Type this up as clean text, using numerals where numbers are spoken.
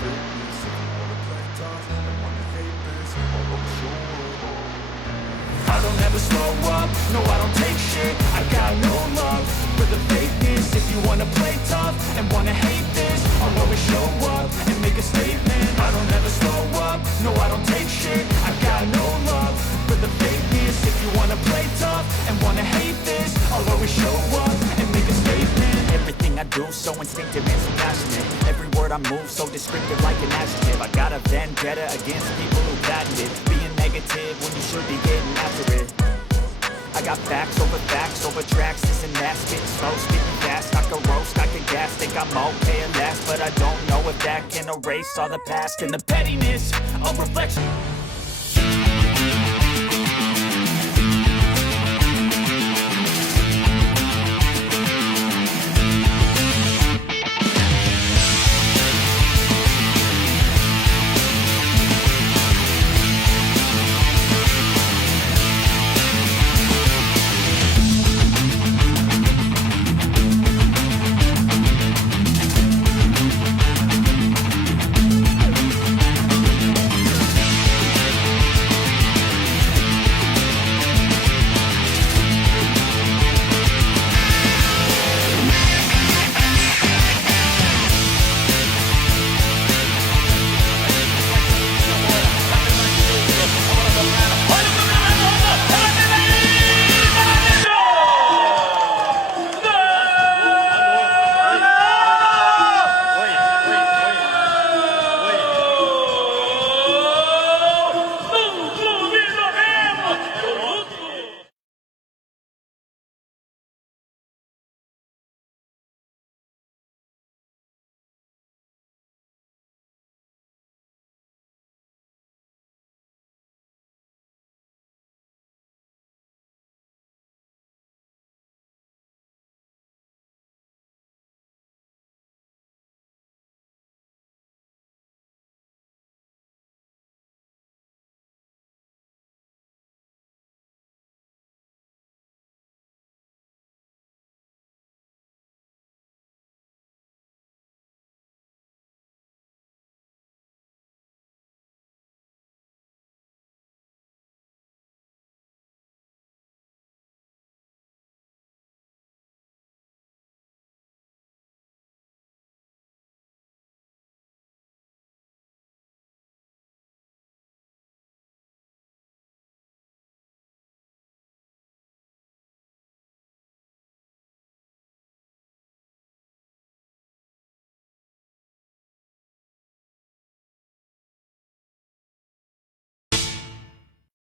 fakeness. If you wanna play tough and wanna hate this, I'll always show up. I don't ever slow up, no I don't take shit. I got no love for the fakeness. If you wanna play tough and wanna hate this, I'll always show up and make a statement. I don't ever slow up, no I don't take shit. I got no love for the fakeness. If you wanna play tough and wanna hate this, I'll always show up and make a statement. Everything I do so instinctive and so passionate. Every word I move so descriptive like an adjective. I got a vendetta against people who patented being negative when you should be getting after it. I got facts over tracks, this and that. Spitting slow, spitting fast, I can roast, I can gas. Think I'm okay at last, but I don't know if that can erase all the past. And the pettiness, a reflection